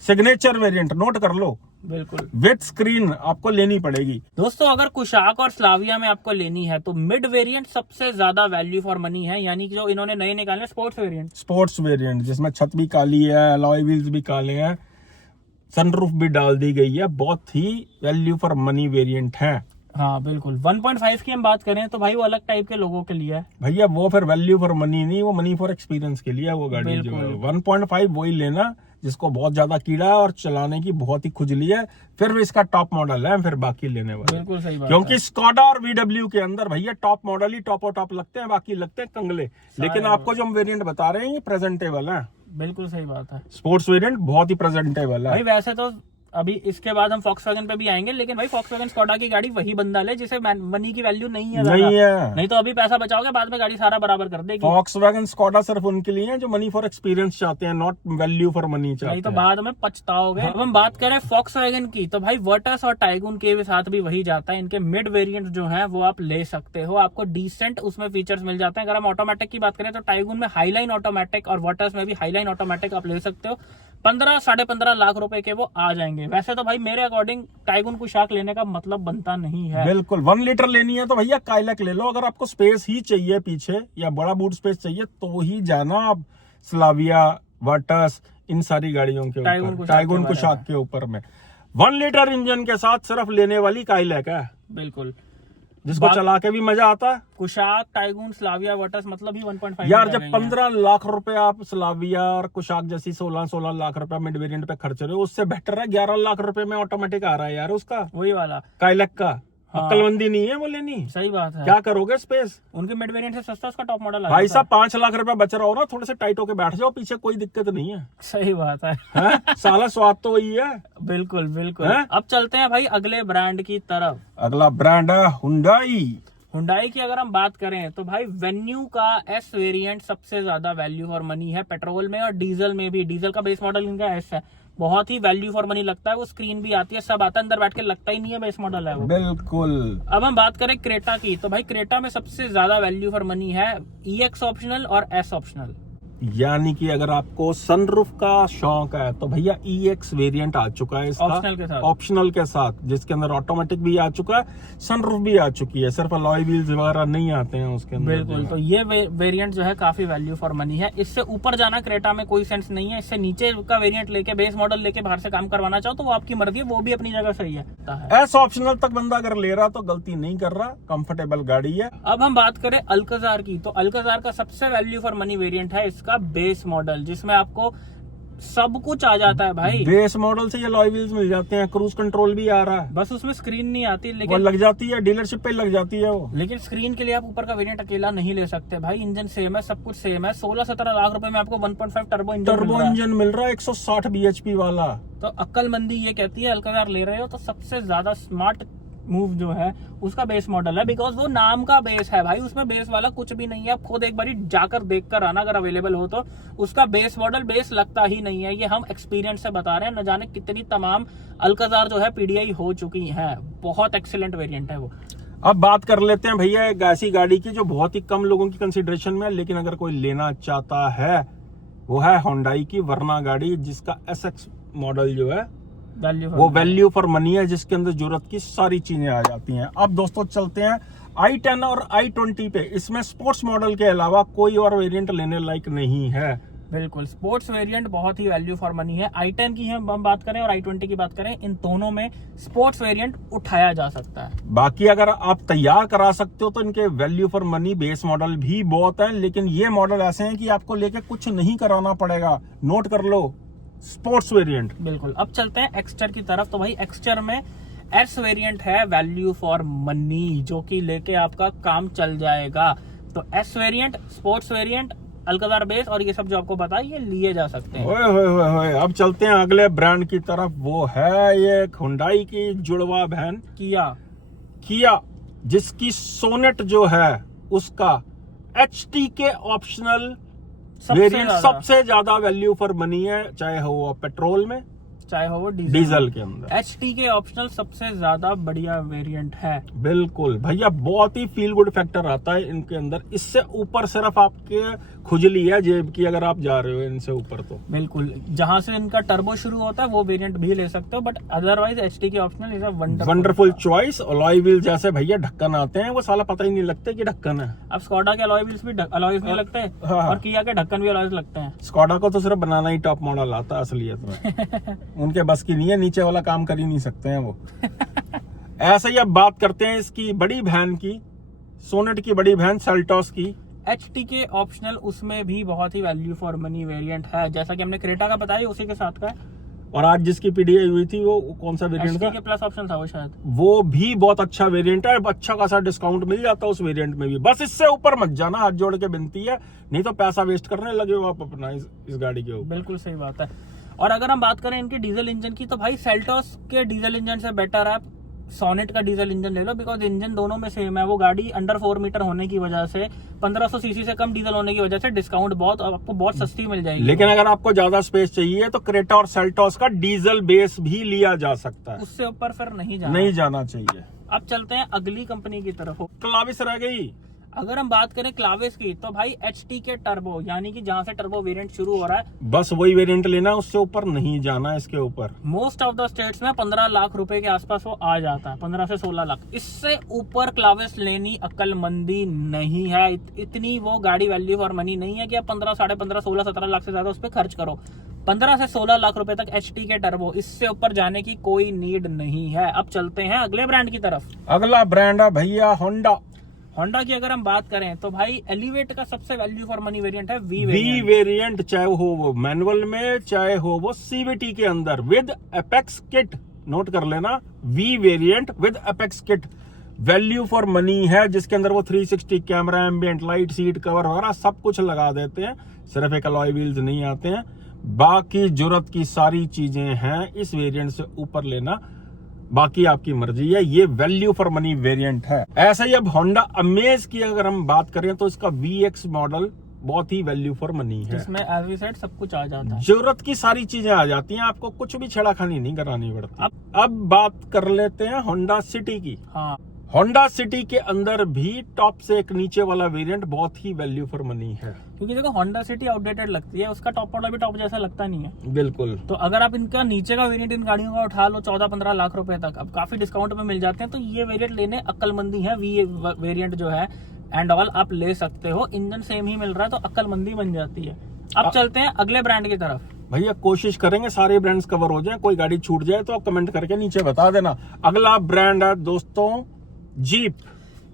सिग्नेचर वेरिएंट नोट कर लो। बिल्कुल, विद स्क्रीन आपको लेनी पड़ेगी। दोस्तों अगर कुशाक और स्लाविया में आपको लेनी है तो मिड वेरिएंट सबसे ज्यादा वैल्यू फॉर मनी है, यानी कि जो इन्होंने नए निकाले स्पोर्ट्स वेरिएंट जिसमें छत भी काली है, अलॉय व्हील्स भी काले हैं, सनरूफ भी डाल दी गई है। बहुत ही वैल्यू फॉर मनी वेरिएंट है। हाँ बिल्कुल। 1.5 की हम बात करें तो भाई वो अलग टाइप के लोगों के लिए है भैया, वो फिर वैल्यू फॉर मनी नहीं, वो मनी फॉर एक्सपीरियंस के लिए है वो गाड़ी जो है। 1.5 वही लेना जिसको बहुत ज्यादा कीड़ा है और चलाने की बहुत ही खुजली है, फिर इसका टॉप मॉडल है, फिर बाकी लेने वाले। बिल्कुल सही बात। क्योंकि स्कोडा और VW के अंदर भैया टॉप मॉडल ही टॉप लगते हैं, बाकी लगते हैं कंगले। लेकिन आपको जो हम वेरिएंट बता रहे हैं ये प्रेजेंटेबल है। बिल्कुल सही बात है। स्पोर्ट्स वेरिएंट बहुत ही प्रेजेंटेबल है भाई। वैसे तो अभी इसके बाद हम Volkswagen पे भी आएंगे, लेकिन भाई Volkswagen स्कोडा की गाड़ी वही बंदा ले जिसे मनी की वैल्यू नहीं है नहीं ज़्यादा। है, नहीं तो अभी पैसा बचाओगे, बाद में गाड़ी सारा बराबर कर देगी। Volkswagen स्कोडा सिर्फ उनके लिए है जो मनी फॉर एक्सपीरियंस चाहते हैं, नॉट वैल्यू फॉर मनी चाहते नहीं तो हैं। बाद में पछताओगे। अब हम बात करें Volkswagen की, तो भाई वर्टस और टाइगून के साथ भी वही जाता है। इनके मिड वेरिएंट जो है वो आप ले सकते हो, आपको डिसेंट उसमें फीचर्स मिल जाते हैं। अगर हम ऑटोमेटिक की बात करें तो टाइगून में हाईलाइन ऑटोमेटिक और वर्टस में भी हाईलाइन ऑटोमेटिक आप ले सकते हो। 15-15.5 लाख रुपए के वो आ जाएंगे। वैसे तो भाई मेरे अकॉर्डिंग टाइगून कुशाक लेने का मतलब बनता नहीं है। बिल्कुल, 1 लीटर लेनी है तो भैया काइलैक ले लो। अगर आपको स्पेस ही चाहिए पीछे या बड़ा बूट स्पेस चाहिए तो ही जाना आप स्लाविया, वर्टस, इन सारी गाड़ियों के ऊपर, टाइगून कुशाक के ऊपर में 1 लीटर इंजन के साथ सिर्फ लेने वाली काइलैक है, बिल्कुल, जिसको चला के भी मजा आता है। कुशाक, टाइगून, स्लाविया, वर्टस मतलब ही 1.5 यार जब 15 लाख रुपए आप स्लाविया और कुशाक जैसी 16 लाख रुपए मिड वेरिएंट पे खर्च रहे हो, उससे बेटर है 11 लाख रुपए में ऑटोमेटिक आ रहा है यार उसका, वही वाला काइलैक का। हाँ। अक्लमंदी नहीं है वो लेनी। सही बात है। क्या करोगे स्पेस? उनके मिड वेरिएंट से सस्ता उसका टॉप मॉडल भाई साहब 5 लाख रुपए बच रहा हो ना, थोड़े से टाइट होके बैठ जाओ पीछे, कोई दिक्कत नहीं है। सही बात है। साला स्वाद तो वही है। बिल्कुल बिल्कुल। है? अब चलते हैं भाई अगले ब्रांड की तरफ। अगला ब्रांड है हुंडई। हुंडई की अगर हम बात करें तो भाई वेन्यू का एस वेरिएंट सबसे ज्यादा वैल्यू फॉर मनी है, पेट्रोल में और डीजल में भी। डीजल का बेस मॉडल इनका एस है, बहुत ही वैल्यू फॉर मनी लगता है। वो स्क्रीन भी आती है, सब आता है, अंदर बैठ के लगता ही नहीं है बेस मॉडल है वो। बिल्कुल। अब हम बात करें क्रेटा की, तो भाई क्रेटा में सबसे ज्यादा वैल्यू फॉर मनी है EX ऑप्शनल और S ऑप्शनल। यानी कि अगर आपको सनरूफ का शौक है तो भैया EX वेरिएंट आ चुका है इसका, ऑप्शनल के साथ, ऑप्शनल के साथ, जिसके अंदर ऑटोमेटिक भी आ चुका है, सनरूफ भी आ चुकी है, सिर्फ अलॉय व्हील्स वगैरह नहीं आते हैं उसके अंदर। बिल्कुल, तो ये वेरिएंट जो है काफी वैल्यू फॉर मनी है। इससे ऊपर जाना क्रेटा में कोई सेंस नहीं है। इससे नीचे का वेरिएंट लेके बेस मॉडल लेके बाहर से काम करवाना चाहो तो वो आपकी मर्जी है, वो भी अपनी जगह सही है। S ऑप्शनल तक बंदा अगर ले रहा तो गलती नहीं कर रहा, कंफर्टेबल गाड़ी है। अब हम बात करें अल्काजार की, तो अल्काजार का सबसे वैल्यू फॉर मनी वेरिएंट है इसका बेस मॉडल, जिसमें आपको सब कुछ आ जाता है भाई। बेस मॉडल से ये अलॉय व्हील्स मिल जाते हैं, क्रूज कंट्रोल भी आ रहा है, बस उसमें स्क्रीन नहीं आती, वो लेकिन लग जाती है, डीलरशिप पे लग जाती है वो। लेकिन स्क्रीन के लिए आप ऊपर का वेरिएंट अकेला नहीं ले सकते भाई। इंजन सेम है, सब कुछ सेम है। 16-17 लाख रुपए में आपको 1.5 टर्बो इंजन मिल रहा है 160 BHP वाला। तो अक्लमंदी ये कहती है अल्काजार ले रहे हो तो सबसे ज्यादा स्मार्ट मूव जो है उसका बेस मॉडल है, बिकॉज वो नाम का बेस है भाई, उसमें बेस वाला कुछ भी नहीं है। आप खुद एक बार जाकर देख कर आना अगर अवेलेबल हो तो, उसका बेस मॉडल बेस लगता ही नहीं है। ये हम एक्सपीरियंस से बता रहे हैं, न जाने कितनी तमाम अल्काजार जो है PDI हो चुकी है। बहुत एक्सीलेंट वेरिएंट है वो। अब बात कर लेते हैं भैया एक ऐसी गाड़ी की जो बहुत ही कम लोगों की कंसिडरेशन में है, लेकिन अगर कोई लेना चाहता है वो है हुंडई की वर्ना गाड़ी, जिसका SX मॉडल जो है वो वैल्यू फॉर मनी है, जिसके अंदर जरूरत की सारी चीजें आ जाती हैं। अब दोस्तों चलते हैं i10 और i20 पे। इसमें स्पोर्ट्स मॉडल के अलावा कोई और वेरिएंट लेने लायक नहीं है। बिल्कुल, स्पोर्ट्स वेरिएंट बहुत ही वैल्यू फॉर मनी है। i10 की हम बात करें और i20 की बात करें, इन दोनों में स्पोर्ट्स वेरिएंट उठाया जा सकता है। बाकी अगर आप तैयार करा सकते हो तो इनके value for money base model भी बहुत है, लेकिन ये मॉडल ऐसे हैं कि आपको लेके कुछ नहीं कराना पड़ेगा। नोट कर लो, स्पोर्ट्स वेरिएंट। बिल्कुल। अब चलते हैं एक्सटर की तरफ, तो भाई एक्सटर में S वेरिएंट है वैल्यू फॉर मनी, जो कि लेके आपका काम चल जाएगा। तो S variant, sports variant, Alcazar base और ये सब जो आपको पता है ये लिए जा सकते हैं। ओए। अब चलते हैं अगले ब्रांड की तरफ, वो है ये हुंडई की जुड़वा बहन किया, जिसकी सोनेट जो है उसका HTK ऑप्शनल वेरिएंट सबसे ज्यादा वैल्यू फॉर मनी है, चाहे हो वो पेट्रोल में चाहे हो वो डीजल के अंदर। HTK ऑप्शनल सबसे ज्यादा बढ़िया वेरिएंट है। बिल्कुल भैया, बहुत ही फील गुड फैक्टर आता है इनके अंदर। इससे ऊपर सिर्फ आपके खुजली है जेब की अगर आप जा रहे हो इनसे ऊपर तो। बिल्कुल, जहां से इनका टर्बो शुरू होता है वो वेरिएंट भी ले सकते हो, but otherwise HTK optional is a wonderful choice. Alloy wheel जैसे भैया ढक्कन आते हैं, वो साला पता ही नहीं लगता कि ढक्कन है। अब स्कोडा के अलॉय व्हील्स भी अलॉयज नहीं लगते हैं, हाँ। और किया के ढक्कन भी अलॉयज लगते हैं। स्कोडा को तो सिर्फ बनाना ही टॉप मॉडल आता है असलियत में। उनके बस की नहीं है, नीचे वाला काम कर ही नहीं सकते हैं वो। ऐसे ही अब बात करते हैं इसकी बड़ी बहन की, सोनेट की बड़ी बहन सेल्टोस की। HTK ऑप्शनल, उसमें भी बहुत ही वैल्यू फॉर मनी वेरिएंट है, जैसा कि हमने क्रेटा का बताया उसी के साथ का है। और आज जिसकी PDI हुई थी वो कौन सा वेरिएंट था? HTK प्लस ऑप्शन था वो शायद। वो भी बहुत अच्छा वेरिएंट है, अच्छा खासा डिस्काउंट मिल जाता है उस वेरिएंट में भी। बस इससे ऊपर मत जाना, हाथ जोड़ के विनती है, नहीं तो पैसा वेस्ट करने लगे हो आप अपना इस गाड़ी के ऊपर। बिल्कुल सही बात है। और अगर हम बात करें इनके डीजल इंजन की, तो भाई सेल्टोस के डीजल इंजन से बेटर है सोनेट का डीजल इंजन ले लो, बिकॉज इंजन दोनों में सेम है। वो गाड़ी अंडर 4 मीटर होने की वजह से, 1500 सीसी से कम डीजल होने की वजह से डिस्काउंट बहुत आपको बहुत सस्ती मिल जाएगी। लेकिन अगर आपको ज्यादा स्पेस चाहिए तो क्रेटा और सेल्टोस का डीजल बेस भी लिया जा सकता है, उससे ऊपर फिर नहीं जाना चाहिए। अब चलते हैं अगली कंपनी की तरफ। क्लाविस रह गई। अगर हम बात करें क्लाविस की, तो भाई HT के टर्बो, यानी कि जहां से टर्बो वेरिएंट शुरू हो रहा है, बस वही वेरिएंट लेना, उससे ऊपर नहीं जाना इसके ऊपर। मोस्ट ऑफ द स्टेट्स में 15 लाख रुपए के आसपास वो आ जाता है, 15 से 16 लाख। इससे ऊपर क्लाविस लेनी अक्लमंदी नहीं है। इतनी वो गाड़ी वैल्यू फॉर मनी नहीं है कि आप 15, 15.5, 16, 17 लाख से ज्यादा उस पर खर्च करो। 15 से 16 लाख रुपए तक HT के टर्बो, इससे ऊपर जाने की कोई नीड नहीं है। अब चलते हैं अगले ब्रांड की तरफ। अगला ब्रांड है भैया होंडा। होंडा की अगर हम बात करें तो भाई एलिवेट का सबसे वैल्यू फॉर मनी वेरिएंट है वी वेरिएंट, चाहे हो वो मैनुअल में, चाहे हो वो CVT के अंदर, विद एपेक्स किट। नोट कर लेना, we variant with apex kit value for money है, जिसके अंदर वो 360 camera, ambient light, seat cover वगैरह सब कुछ लगा देते हैं। सिर्फ एक अलॉय व्हील्स नहीं आते हैं, बाकी जरूरत की सारी चीजें हैं। इस वेरिएंट से ऊपर लेना बाकी आपकी मर्जी है, ये वैल्यू फॉर मनी वेरिएंट है। ऐसा ही अब होंडा अमेज की अगर हम बात करें तो इसका VX मॉडल बहुत ही वैल्यू फॉर मनी है, जिसमें एज वी सेड सब कुछ आ जाता है, जरूरत की सारी चीजें आ जाती हैं, आपको कुछ भी छेड़ाखानी नहीं करानी पड़ती। अब बात कर लेते हैं होंडा सिटी की। हाँ, होंडा सिटी के अंदर भी टॉप से एक नीचे वाला वेरिएंट बहुत ही वैल्यू फॉर मनी है, क्योंकि देखो होंडा सिटी आउटडेटेड लगती है, उसका टॉप मॉडल भी टॉप जैसा लगता नहीं है। बिल्कुल। तो अगर आप इनका नीचे का वेरिएंट इन गाड़ियों का उठा लो 14-15 लाख रुपए तक, अब काफी डिस्काउंट में मिल जाते हैं, तो ये वेरिएंट लेने अक्लमंदी है। वेरिएंट जो है एंड ऑल आप ले सकते हो, इंजन सेम ही मिल रहा है तो अक्लमंदी बन जाती है। अब चलते हैं अगले ब्रांड की तरफ। भैया कोशिश करेंगे सारे ब्रांड्स कवर हो जाए, कोई गाड़ी छूट जाए तो आप कमेंट करके नीचे बता देना। अगला ब्रांड है दोस्तों जीप।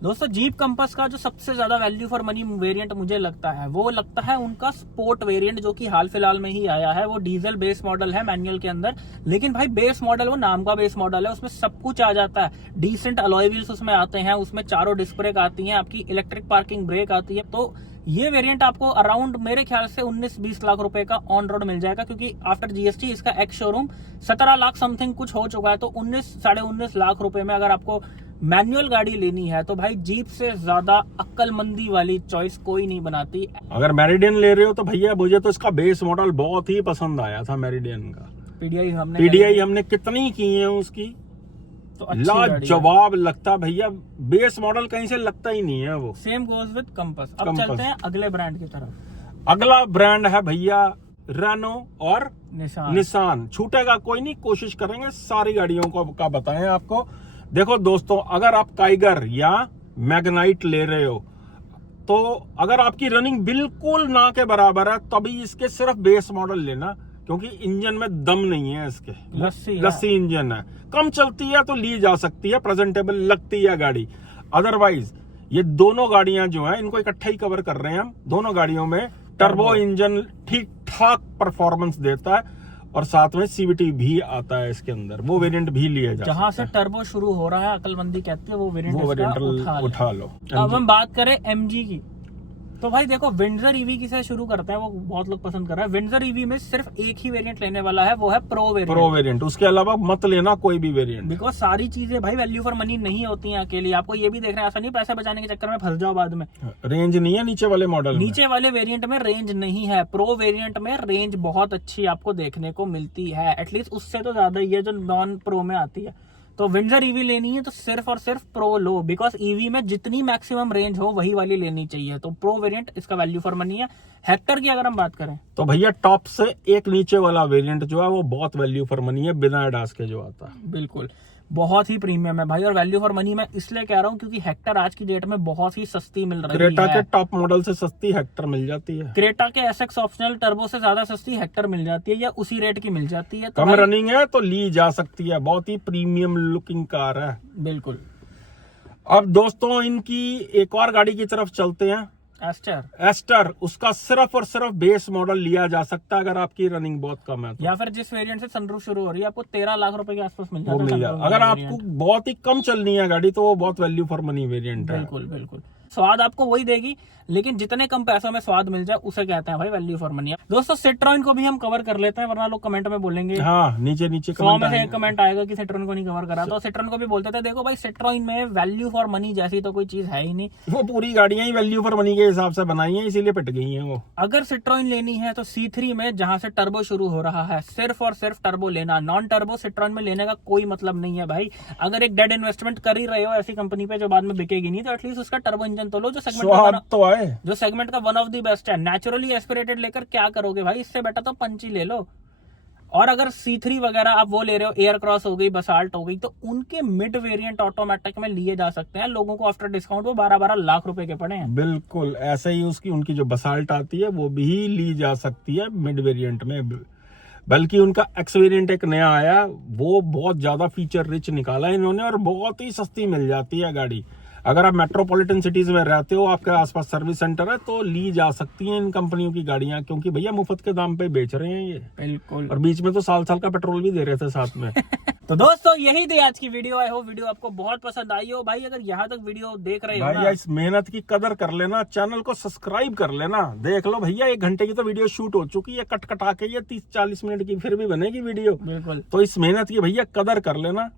दोस्तों जीप कंपास का जो सबसे ज्यादा वैल्यू फॉर मनी वेरिएंट मुझे लगता है, वो लगता है उनका स्पोर्ट वेरिएंट, जो कि हाल फिलहाल में ही आया है। वो डीजल बेस मॉडल है मैनुअल के अंदर, लेकिन भाई बेस मॉडल वो नाम का बेस मॉडल है, उसमें सब कुछ आ जाता है। डिसेंट अलॉय व्हील्स उसमें आते हैं, उसमें चारों डिस्क ब्रेक आती हैं, आपकी इलेक्ट्रिक पार्किंग ब्रेक आती है। तो ये वेरिएंट आपको अराउंड मेरे ख्याल से 19-20 लाख रुपए का ऑन रोड मिल जाएगा, क्योंकि आफ्टर GST इसका एक्स शोरूम 17 लाख समथिंग कुछ हो चुका है। तो 19-19.5 लाख रुपए में अगर आपको मैनुअल गाड़ी लेनी है तो भाई जीप से ज्यादा अक्लमंदी वाली चॉइस कोई नहीं बनाती। अगर मैरिडियन ले रहे हो तो भैया मुझे तो इसका बेस मॉडल बहुत ही पसंद आया था, मैरिडियन का। PDI हमने कितनी की है उसकी, तो लाजवाब लगता भैया, बेस मॉडल कहीं से लगता ही नहीं है वो। Same goes with compass. अब चलते हैं अगले ब्रांड की तरफ। अगला ब्रांड है भैया रेनो और निसान। छूटेगा कोई नहीं, कोशिश करेंगे सारी गाड़ियों को का बताएं आपको। देखो दोस्तों, अगर आप टाइगर या मैग्नाइट ले रहे हो तो अगर आपकी रनिंग बिल्कुल ना के बराबर है तभी इसके सिर्फ बेस मॉडल लेना, क्योंकि इंजन में दम नहीं है इसके, लस्सी इंजन है, कम चलती है तो ली जा सकती है, प्रेजेंटेबल लगती है गाड़ी। अदरवाइज ये दोनों गाड़ियां जो हैं इनको इकट्ठा ही कवर कर रहे हैं हम। दोनों गाड़ियों में टर्बो इंजन ठीक ठाक परफॉर्मेंस देता है और साथ में CVT भी आता है इसके अंदर, वो वेरिएंट भी लिया जा जहां से टर्बो शुरू हो रहा है, अकलमंदी कहते हैं वो वेरिएंट उठा लो। अब हम बात करें MG की, तो भाई देखो विंडसर EV की से शुरू करते हैं, वो बहुत लोग पसंद कर रहे हैं। विंडसर EV में सिर्फ एक ही वेरिएंट लेने वाला है, वो है प्रो वेरिएंट। उसके अलावा मत लेना कोई भी वेरिएंट, बिकॉज सारी चीजें भाई वैल्यू फॉर मनी नहीं होती हैं अकेली। आपको ये भी देखना है, ऐसा नहीं पैसे बचाने के चक्कर में फंस जाओ बाद में। रेंज नहीं है नीचे वाले मॉडल, नीचे वाले वेरिएंट में रेंज नहीं है। प्रो वेरिएंट में रेंज बहुत अच्छी आपको देखने को मिलती है, एटलीस्ट उससे तो ज्यादा ही है जो नॉन प्रो में आती है। तो विंडसर EV लेनी है तो सिर्फ और सिर्फ प्रो लो, बिकॉज EV में जितनी मैक्सिमम रेंज हो वही वाली लेनी चाहिए। तो प्रो वेरिएंट इसका वैल्यू फॉर मनी है। हेक्टर की अगर हम बात करें तो भैया टॉप से एक नीचे वाला वेरिएंट जो है वो बहुत वैल्यू फॉर मनी है, बिना एडास के जो आता है। बिल्कुल, बहुत ही प्रीमियम है भाई, और वैल्यू फॉर मनी मैं इसलिए कह रहा हूँ क्योंकि हेक्टर आज की डेट में बहुत ही सस्ती मिल रही है। क्रेटा के टॉप मॉडल से सस्ती हेक्टर मिल जाती है, क्रेटा के SX ऑप्शनल टर्बो से ज्यादा सस्ती हेक्टर मिल जाती है, या उसी रेट की मिल जाती है। कम रनिंग है तो ली जा सकती है, बहुत ही प्रीमियम लुकिंग कार है। बिल्कुल। अब दोस्तों इनकी एक और गाड़ी की तरफ चलते हैं, एस्टर। उसका सिर्फ और सिर्फ बेस मॉडल लिया जा सकता है अगर आपकी रनिंग बहुत कम है तो। या फिर जिस वेरिएंट से सनरूफ शुरू हो रही है आपको 13 लाख रुपए के आसपास मिल जाता है। अगर आपको बहुत ही कम चलनी है गाड़ी तो वो बहुत वैल्यू फॉर मनी वेरिएंट है। बिल्कुल बिल्कुल। स्वाद आपको वही देगी, लेकिन जितने कम पैसों में स्वाद मिल जाए उसे कहते हैं भाई वैल्यू फॉर मनी। दोस्तों सिट्रोइन को भी हम कवर कर लेते हैं, वरना लोग कमेंट में बोलेंगे, हाँ नीचे 100 में से एक कमेंट आएगा कि सिट्रोइन को नहीं कवर करा। तो सिट्रोइन को भी बोलते थे देखो भाई सिट्रोइन में वैल्यू फॉर मनी जैसी तो कोई चीज है ही नहीं। वो पूरी गाड़ियां ही वैल्यू फॉर मनी के हिसाब से बनाई हैं, इसीलिए पिट गई हैं वो। अगर सिट्रोइन लेनी है तो C3 में जहां से टर्बो शुरू हो रहा है सिर्फ और सिर्फ टर्बो लेना, नॉन टर्बो सिट्रोइन में लेने का कोई मतलब नहीं है भाई। अगर एक डेड इन्वेस्टमेंट कर ही रहे हो ऐसी कंपनी पे जो बाद में बिकेगी नहीं, तो एटलीस्ट उसका टर्बो इंजन तो लो जो स्वाद तो आए, जो सेगमेंट का वन ऑफ द बेस्ट है। नेचुरली एस्पिरेटेड लेकर क्या करोगे भाई, इससे बेटर तो पंची ले लो। और अगर C3 वगैरह आप वो ले रहे हो, एयर क्रॉस हो गई, बसाल्ट हो गई, तो उनके मिड वेरिएंट ऑटोमेटिक में लिए जा सकते हैं। लोगों को आफ्टर डिस्काउंट वो 12-12 लाख रुपए के पड़े हैं। बिल्कुल ऐसे ही उसकी उनकी जो बसाल्ट आती है वो भी ली जा सकती है मिड वेरिएंट में। बल्कि उनका एक्स वेरिएंट एक नया आया, वो बहुत ज्यादा फीचर रिच निकाला है इन्होंने, और बहुत ही सस्ती मिल जाती है गाड़ी। अगर आप मेट्रोपॉलिटन सिटीज में रहते हो, आपके आसपास सर्विस सेंटर है, तो ली जा सकती हैं इन कंपनियों की गाड़ियां, क्योंकि भैया मुफ्त के दाम पे बेच रहे हैं ये। बिल्कुल, और बीच में तो साल का पेट्रोल भी दे रहे थे साथ में। तो दोस्तों यही थी आज की वीडियो। आई होप वीडियो आपको बहुत पसंद आई हो। भाई अगर यहाँ तक वीडियो देख रहे हो भैया ना, इस मेहनत की कदर कर लेना, चैनल को सब्सक्राइब कर लेना। देख लो भैया 1 घंटे की तो वीडियो शूट हो चुकी है, कट कटा के ये 30-40 मिनट की फिर भी बनेगी वीडियो। बिल्कुल, तो इस मेहनत की भैया कदर कर लेना,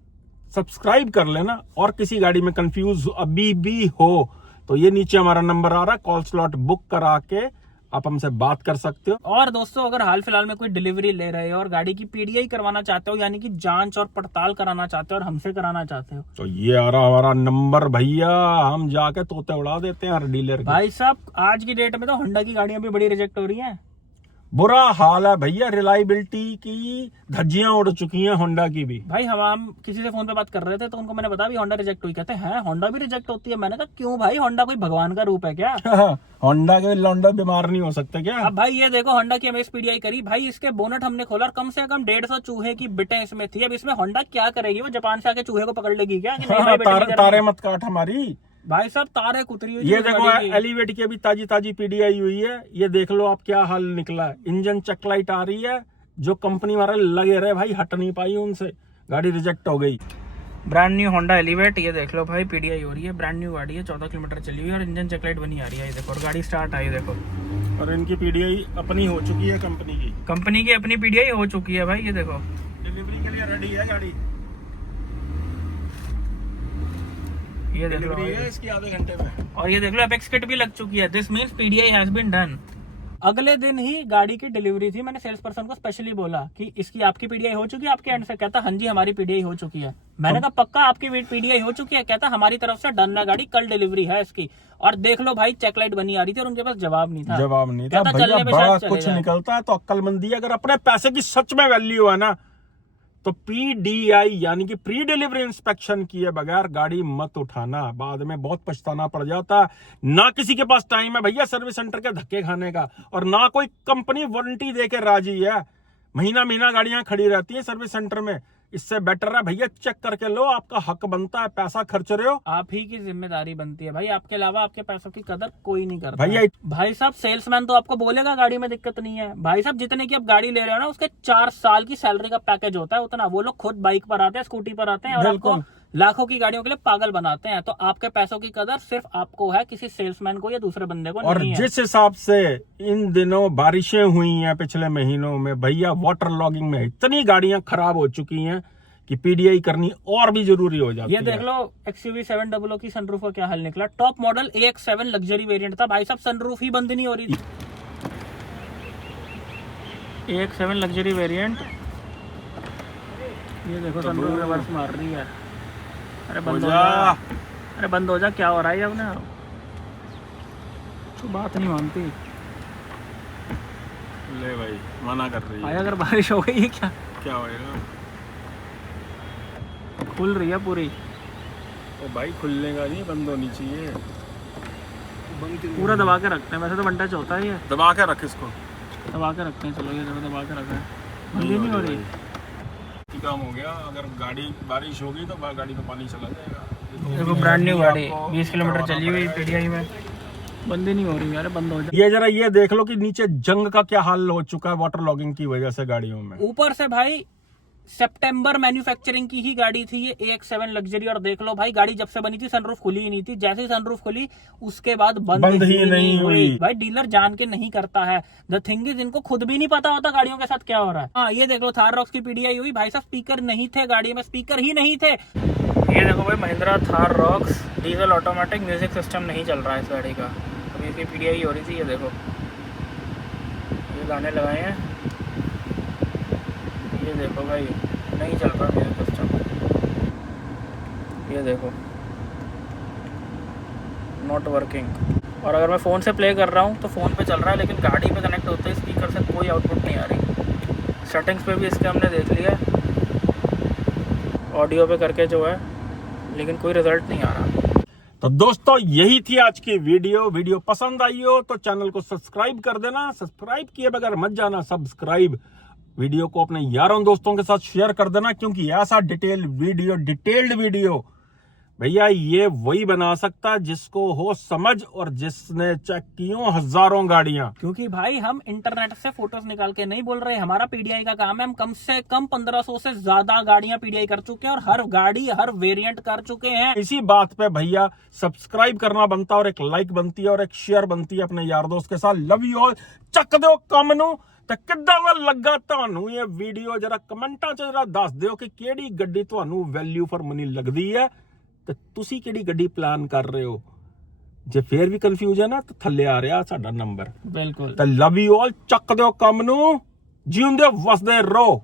सब्सक्राइब कर लेना। और किसी गाड़ी में कंफ्यूज अभी भी हो तो ये नीचे हमारा नंबर आ रहा है, कॉल स्लॉट बुक करा के आप हमसे बात कर सकते हो। और दोस्तों अगर हाल फिलहाल में कोई डिलीवरी ले रहे हो और गाड़ी की PDI करवाना चाहते हो, यानी कि जांच और पड़ताल कराना चाहते हो और हमसे कराना चाहते हो, तो ये आ रहा हमारा नंबर भैया, हम जाके तोते उड़ा देते हैं हर डीलर के। भाई साहब आज की डेट में तो होंडा की गाड़ियां भी बड़ी रिजेक्ट हो रही हैं। बुरा हाल है भैया, रिलायबिलिटी की धज्जियां उड़ चुकी हैं होंडा की भी। भाई हम किसी से फोन पे बात कर रहे थे तो उनको मैंने बताया भी होंडा रिजेक्ट हुई। कहते हैं होंडा भी रिजेक्ट होती है। मैंने कहा क्यों भाई, होंडा कोई भगवान का रूप है क्या? होंडा के लौंडा बीमार नहीं हो सकते क्या? अब भाई ये देखो होंडा की हमें PDI करी भाई, इसके बोनट हमने खोला और कम से कम 150 चूहे की बिटें इसमें थी। अब इसमें होंडा क्या करेगी, वो जापान से आके चूहे को पकड़ लेगी क्या? कि नहीं भाई बेटे नहीं तारे मत काट हमारी। भाई साहब तारे कुतरी हुई। ये देखो एलिवेट की अभी ताजी PDI हुई है, ये देख लो आप क्या हाल निकला है। इंजन चेक लाइट आ रही है, जो कंपनी वाले लगे रहे भाई हट नहीं पाई उनसे, गाड़ी रिजेक्ट हो गई। ब्रांड न्यू होंडा एलिवेट, ये देख लो भाई PDI हो रही है, ब्रांड न्यू गाड़ी है, 14 किलोमीटर चली हुई है और इंजन चेक लाइट बनी आ रही है। ये देखो और गाड़ी स्टार्ट आई देखो, और इनकी PDI अपनी हो चुकी है, कंपनी की अपनी PDI हो चुकी है भाई। ये देखो डिलीवरी के लिए रेडी है गाड़ी, ये देख लो है इसकी आधे घंटे में। और ये देख लो एपेक्स किट भी लग चुकी है। This means PDI has been done. अगले दिन ही गाड़ी की डिलीवरी थी। मैंने सेल्स पर्सन को स्पेशली बोला कि इसकी आपकी PDI हो चुकी है आपके एंड से? कहता हाँ जी हमारी PDI हो चुकी है। मैंने कहा पक्का आपकी PDI हो चुकी है? कहता हमारी तरफ से डन है गाड़ी, कल डिलीवरी है इसकी। और देख लो भाई चेक लाइट बनी आ रही थी और उनके पास जवाब नहीं था। भैया बड़ा कुछ निकलता है तो अक्लमंदी। अगर अपने पैसे की सच में वैल्यू है ना, तो PDI यानी कि प्री डिलीवरी इंस्पेक्शन किए बगैर गाड़ी मत उठाना, बाद में बहुत पछताना पड़ जाता है। ना किसी के पास टाइम है भैया सर्विस सेंटर के धक्के खाने का, और ना कोई कंपनी वारंटी दे के राजी है। महीना गाड़ियां खड़ी रहती है सर्विस सेंटर में। इससे बेटर है भैया चेक करके लो, आपका हक बनता है, पैसा खर्च रहे हो, आप ही की जिम्मेदारी बनती है भाई। आपके अलावा आपके पैसों की कदर कोई नहीं करता भैया। भाई साहब सेल्समैन तो आपको बोलेगा गाड़ी में दिक्कत नहीं है। भाई साहब जितने की आप गाड़ी ले रहे हो ना, उसके 4 साल की सैलरी का पैकेज होता है उतना। वो लोग खुद बाइक पर आते हैं, स्कूटी पर आते हैं और आपको लाखों की गाड़ियों के लिए पागल बनाते हैं। तो आपके पैसों की कदर सिर्फ आपको है, किसी सेल्समैन को या दूसरे बंदे को और नहीं है। जिस हिसाब से इन दिनों बारिशें हुई हैं पिछले महीनों में भैया, वाटर लॉगिंग में इतनी गाड़ियां खराब हो चुकी हैं कि PDI करनी और भी जरूरी हो जाती है। ये देख लो XUV 700 की सनरूफ का क्या हाल निकला। Top model AX7 luxury variant था भाई साहब, सनरूफ ही बंद नहीं हो रही थी। AX7 लग्जरी वेरिएंट, ये देखो सनरूफ रिवर्स मार रही है। अरे बंद हो जा, अरे बंद हो जा, क्या हो रहा है अपने? तो बात नहीं मानती। ले भाई मना कर रही है। भाई अगर बारिश हो गई क्या होएगा? खुल रही है पूरी। तो भाई खुलने का नहीं, बंद होनी चाहिए। पूरा दबा के रखते हैं, वैसे तो वन टच होता है। ये दबा के रख इसको, दबा के रखते हैं। चलो ये दबा के रखा है, बंद ही नहीं हो रही। काम हो गया। अगर गाड़ी बारिश होगी तो गाड़ी में पानी चला जाएगा। देखो ब्रांड न्यू गाड़ी 20 किलोमीटर चली हुई PDI में, बंद ही नहीं हो रही यार। बंद हो जाए। ये जरा ये देख लो कि नीचे जंग का क्या हाल हो चुका है वाटर लॉगिंग की वजह से गाड़ियों में। ऊपर से भाई सितंबर मैन्युफैक्चरिंग की ही गाड़ी थी ये AX7 लग्जरी। और देख लो भाई, गाड़ी जब से बनी थी सनरूफ खुली ही नहीं थी। जैसे ही सनरूफ खुली उसके बाद बंद ही नहीं हुई। भाई डीलर जान के नहीं करता है। द थिंग इज, इनको खुद भी नहीं पता होता गाड़ियों के साथ क्या हो रहा है। हाँ, ये देख लो थार रॉक्स की PDI हुई। भाई साहब स्पीकर नहीं थे गाड़ी में, स्पीकर ही नहीं थे। ये देखो भाई, Mahindra Thar rocks diesel automatic, music system नहीं चल रहा है इस गाड़ी का। अभी इसकी PDI हो रही थी। ये देखो, ये गाने लगाए हैं। ये देखो भाई, नहीं चल रहा म्यूजिक सिस्टम। ये देखो, नॉट वर्किंग। और अगर मैं फ़ोन से प्ले कर रहा हूँ तो फ़ोन पे चल रहा है, लेकिन गाड़ी पे कनेक्ट होते ही स्पीकर से कोई आउटपुट नहीं आ रही। सेटिंग्स पे भी इसके हमने देख लिया, ऑडियो पे करके जो है, लेकिन कोई रिजल्ट नहीं आ रहा। तो दोस्तों यही थी आज की वीडियो पसंद आई हो तो चैनल को सब्सक्राइब कर देना। सब्सक्राइब किए बगैर मत जाना। सब्सक्राइब, वीडियो को अपने यारों दोस्तों के साथ शेयर कर देना, क्योंकि ऐसा डिटेल्ड वीडियो भैया ये वही बना सकता है जिसको हो समझ और जिसने चेक की हो हजारों गाड़ियां। क्योंकि भाई हम इंटरनेट से फोटोज निकाल के नहीं बोल रहे, हमारा PDI का काम है। हम कम से कम 1500 से ज्यादा गाड़ियां PDI कर चुके हैं और हर गाड़ी हर वेरिएंट कर चुके हैं। इसी बात पे भैया सब्सक्राइब करना बनता है, और एक लाइक बनती है, और एक शेयर बनती है अपने यार दोस्त के साथ। Love you all. ਚੱਕ ਦਿਓ ਕੰਮ ਨੂੰ। ਤੇ ਕਿੱਦਾਂ ਦਾ ਲੱਗਾ ਤੁਹਾਨੂੰ ਇਹ ਵੀਡੀਓ, ਜਰਾ ਕਮੈਂਟਾਂ 'ਚ ਜਰਾ ਦੱਸ ਦਿਓ ਕਿ ਕਿਹੜੀ ਗੱਡੀ ਤੁਹਾਨੂੰ ਵੈਲਿਊ ਫॉर ਮਨੀ ਲੱਗਦੀ ਹੈ ਤੇ ਤੁਸੀਂ ਕਿਹੜੀ ਗੱਡੀ ਪਲਾਨ ਕਰ ਰਹੇ ਹੋ। ਜੇ ਫੇਰ ਵੀ ਕਨਫਿਊਜ਼ ਹੈ ਨਾ ਤਾਂ ਥੱਲੇ ਆ ਰਿਹਾ ਸਾਡਾ ਨੰਬਰ। ਬਿਲਕੁਲ। ਤੇ ਲਵ ਯੂ ਆਲ। ਚੱਕ ਦਿਓ ਕੰਮ ਨੂੰ। ਜਿਉਂਦੇ ਵਸਦੇ ਰਹੋ।